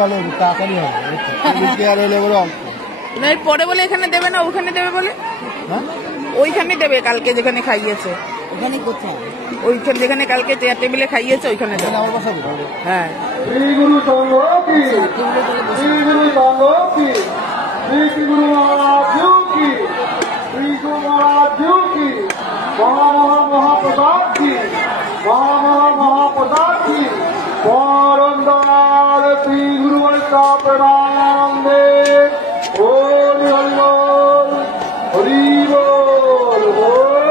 ভালো তাড়াতাড়ি হবে পরে বলে এখানে দেবে না ওখানে দেবে বলে ওইখানে দেবে কালকে যেখানে খাইয়েছে ওখানে কোথায় ওইখানে যেখানে কালকে চেয়ার টেবিলে খাইয়েছে ওইখানে দেবে আমার বাসা হ্যাঁ শ্রী গুরু সংঘ কি শ্রী গুরু সংঘ কি শ্রী গুরু মহারাজ কি শ্রী গুরু মহারাজ কি মহাপ্রসাদ কি মহাপ্রসাদ কি परम दयाल श्री गुरु का प्रणाम दे बोल हरि बोल बोल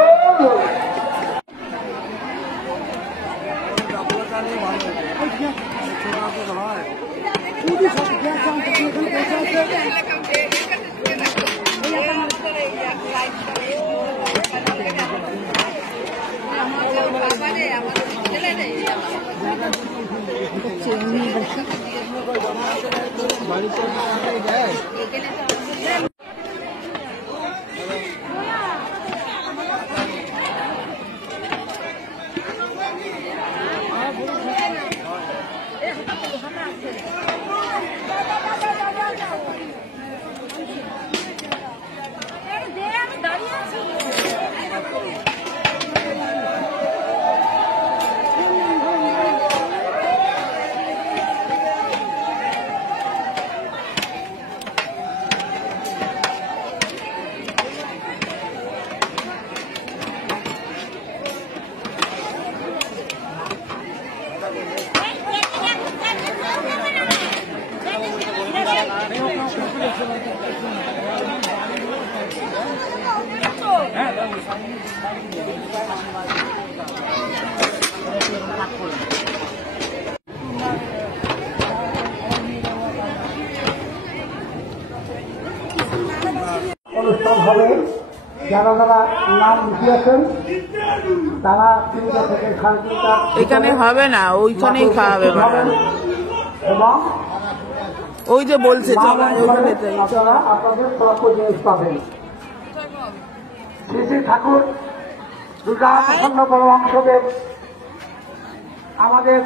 অনুষ্ঠান হবে যারা যারা নাম লিখিয়েছেন তারা 3টা থেকে 3:30 এখানে হবে না ওইখানেই খাওয়াবে এবং ওই যে বলছে আপনারা আপনাদের প্রাপ্য জিনিস পাবেন। শ্রী শ্রী ঠাকুর দুর্গাপ্রসন্ন পরমহংসদেব আমাদের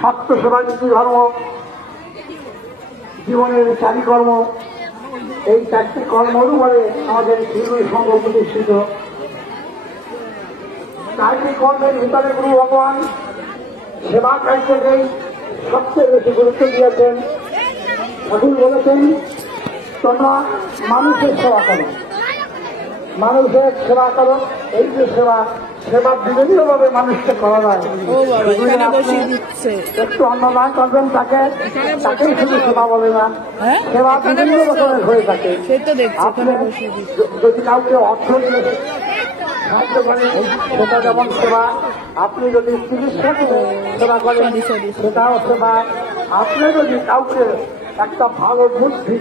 সত্য সেবা নীতি ধর্ম জীবনের 4টি কর্ম এই 4টি কর্মর উপরে আমাদের হিন্দু সংঘ প্রতিষ্ঠিত। 4টি কর্মের ভিতরে গুরু ভগবান সেবা কার্যকেই সবচেয়ে বেশি গুরুত্ব দিয়েছেন। ঠাকুর বলেছেন তোমরা মানুষের সেবা করো, মানুষের সেবা করো। এই যে সেবা বিভিন্নভাবে মানুষকে করা যায়। একটু অন্নদান করবেন তাকেই শুধু সেবা বলে না, সেবা বিভিন্ন রকমের হয়ে থাকে। আপনি যদি কাউকে অর্থ দিয়ে সাহায্য করেন সেটা যেমন সেবা, আপনি যদি চিকিৎসা সেবা করেন সেটাও সেবা, আপনি যদি কাউকে একটা ভালো বুদ্ধি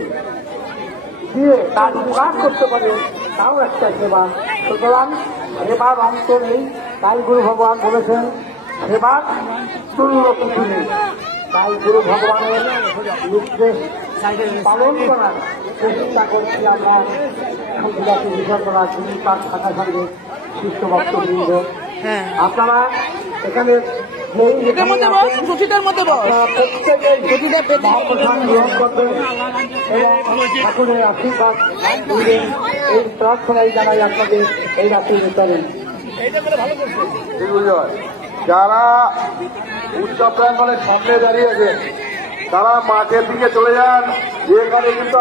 দিয়ে তার উপকার করতে পারে তাও একটা সেবা। সুতরাং সেবার অন্ত নেই। তাই গুরু ভগবান বলেছেন সেবার তুল্য কিছু নেই। তাই গুরু ভগবানের নির্দেশ পালন করার চেষ্টা করছি আমরা সন্ধিবাসী বিষয় করার তিনি তার থাকা সঙ্গে শিষ্য ভক্তবৃন্দ। আপনারা এখানে ঠাকুরের আশীর্বাদ এই প্রার্থনায় জানাই আপনাদের এই রাত্রির ভিতরে। যারা উচ্চ প্রাঙ্গণের সামনে দাঁড়িয়ে আছেন তারা মাঠের দিকে চলে যান। এখানে কিন্তু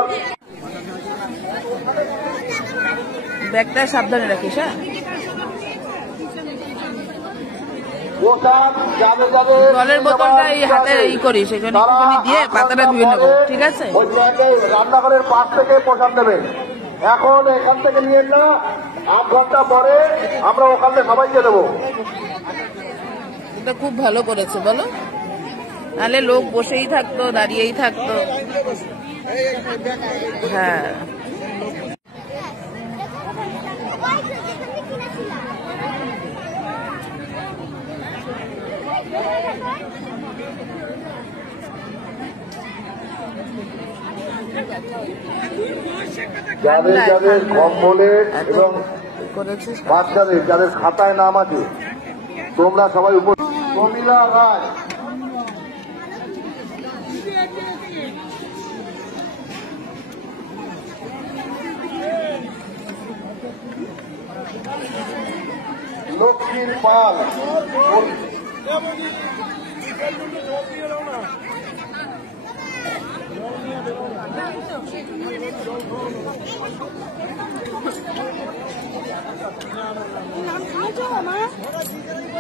ব্যাগটা সাবধানে রাখিস। হ্যাঁ, জলের বোতলটা এই হাতে করিস, এখানে দিয়ে পাতাটা ধুয়ে নেবো। ঠিক আছে, ওই জায়গায় রান্নাঘরের পাশ থেকে প্রসাদ দেবেন। এখন এখান থেকে নিয়ে না, 8 ঘন্টা পরে আমরা ওখানে সবাইকে দেবো। এটা খুব ভালো করেছে বলো। নাহলে লোক বসেই থাকতো, দাঁড়িয়েই থাকতো। হ্যাঁ, যাদের যাদের কম্বলের এবং বাচ্চাদের যাদের খাতায় নাম আছে তোমরা সবাই প্রমীলা রায়, লক্ষ্মী পাল,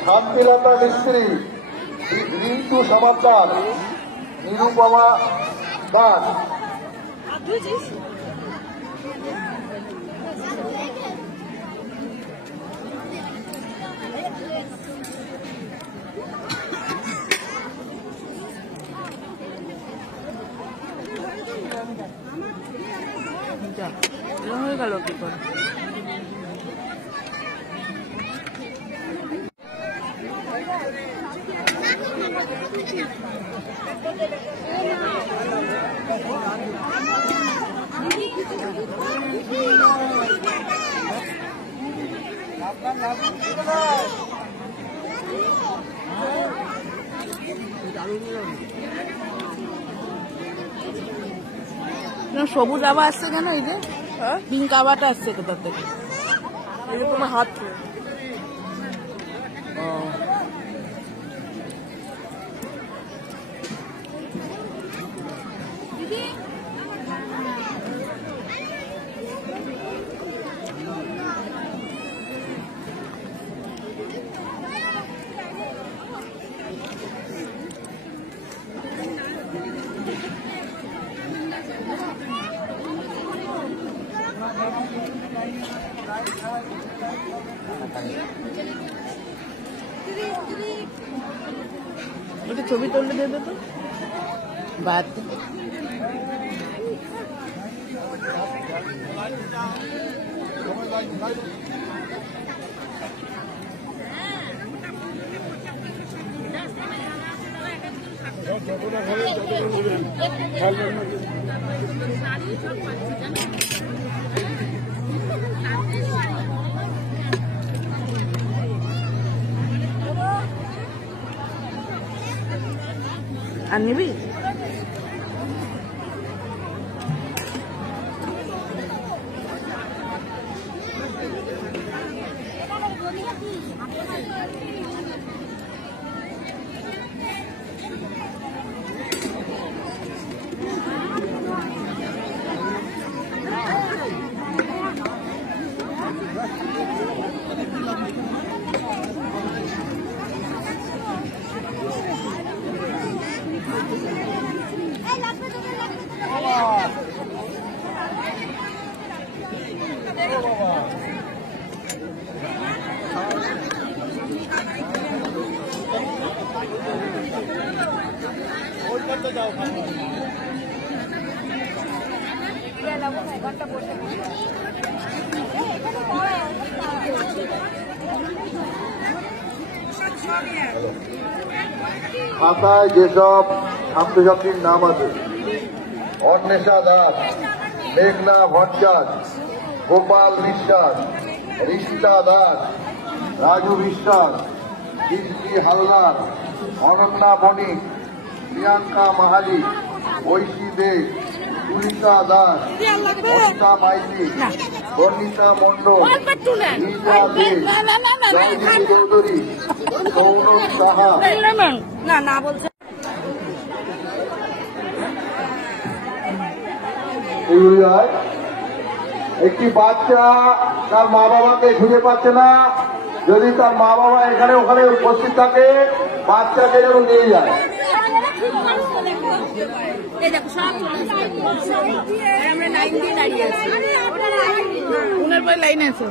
শান্তিলতা মিস্ত্রি, রিন্টু সমাদ্দার, নিরুপমা দাস, হয়ে গেল কি করে? সবুজ আবার আসছে কেন? এই যে পিঙ্ক আবারটা আসছে কোথা থেকে? তোমার হাত এটা ছবি তুললে দেবে তো বাদ। আর নিবি? খাতায় যেসব ছাত্রছাত্রীর নাম আছে: অন্বেষা দাস, মেঘনা ভট্টাচার্য, গোপাল বিশ্বাস, রিষ্টা দাস, রাজু বিশ্বাস, কীর্তি হালদার, অনন্যা বণিক, প্রিয়াঙ্কা মাহালি, ঐশী দে, সুলিতা দাস, অনিতা মাইতি, বর্ণিতা মন্ডল, রিতা দে, জয়দীপ চৌধুরী, সৌরভ সাহা। না বলছে একটি বাচ্চা তার মা বাবাকে খুঁজে পাচ্ছে না, যদি তার মা বাবা এখানে ওখানে উপস্থিত থাকে বাচ্চাকে যেন নিয়ে যায়। লাইন আছে।